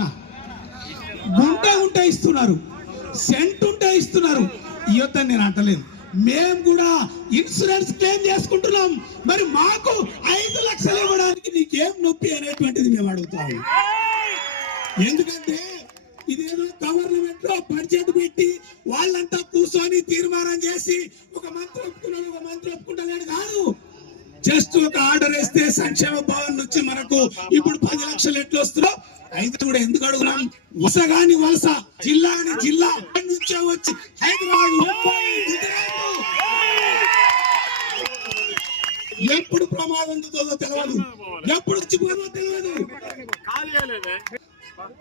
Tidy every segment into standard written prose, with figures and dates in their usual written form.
అన్న గుంట ఉంటే ఇస్తున్నారు, సెంట్ ఉంటే ఇస్తున్నారు, ఇవ్వద్దని నేను అంటలేదు. మేము కూడా ఇన్సూరెన్స్ క్లెయిమ్ చేసుకుంటున్నాం. మరి మాకు 5 లక్షలు ఇవ్వడానికి నీకేం నొప్పి అనేటువంటిది మేము అడుగుతాము. ఎందుకంటే ఇదేదో గవర్నమెంట్ లో బడ్జెట్ పెట్టి వాళ్ళంతా కూర్చొని తీర్మానం చేసి ఒక మంత్రి ఒప్పుకున్నాడు, ఒక మంత్రి ఒప్పుకుంటలేడు కాదు. జస్ట్ ఒక ఆర్డర్ వేస్తే సంక్షేమ భవన్ నుంచి మనకు ఇప్పుడు 10 లక్షలు ఎట్లా వస్తున్నావు అయితే కూడా ఎందుకు అడుగున్నాం. వలసగాని వలస, జిల్లా అని జిల్లా నుంచే వచ్చి హైదరాబాద్ ఎప్పుడు ప్రమాదం ఉంటుందో తెలియదు, ఎప్పుడు వచ్చిపోదో తెలియదు.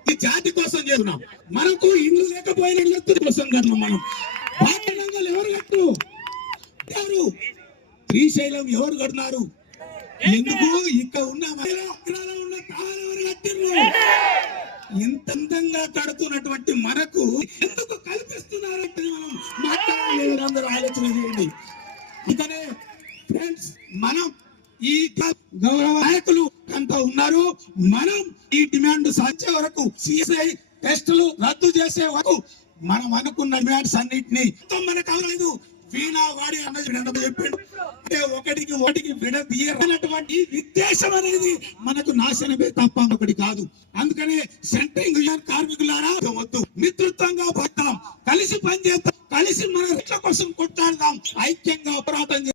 ఈ జాతి కోసం చేస్తున్నాం. మనకు ఇల్లు లేకపోయిన కోసం కట్టినాం. మనం పాఠ్యాంగాలు ఎవరు కట్టు, శ్రీశైలం ఎవరు కట్టినారు, ఎందుకు ఇక్కడ ఉన్న ఉన్న కాలు ఎవరు కట్టిర్రు? ఇంత అందంగా కడుతున్నటువంటి మనకు ఎందుకు కల్పిస్తున్నారంటే మనం మాట్లాడలేదు. అందరూ ఆలోచన చేయండి. అందుకనే ఫ్రెండ్స్, మనం ఈ గౌరవ నాయకులు అంతా ఉన్నారు. మనం ఈ డిమాండ్ సాధ్య వరకు సిఎస్ఐ టెస్టులు రద్దు చేసే వరకు మనం అనుకున్న డిమాండ్స్ అన్నింటినీ మనకు అవలేదు. వీణా వాడి అన్నది చెప్పిండు అంటే ఒకటికి విడదీయనటువంటి ఉద్దేశం అనేది మనకు నాశనమే తప్ప ఒకటి కాదు. అందుకనే సెంట్రింగ్ కార్మికులారా వద్దు, మిత్రుత్వంగా పోతాం, కలిసి పనిచేద్దాం, కలిసి మన కోసం కొట్లాడదాం, ఐక్యంగా పోరాటం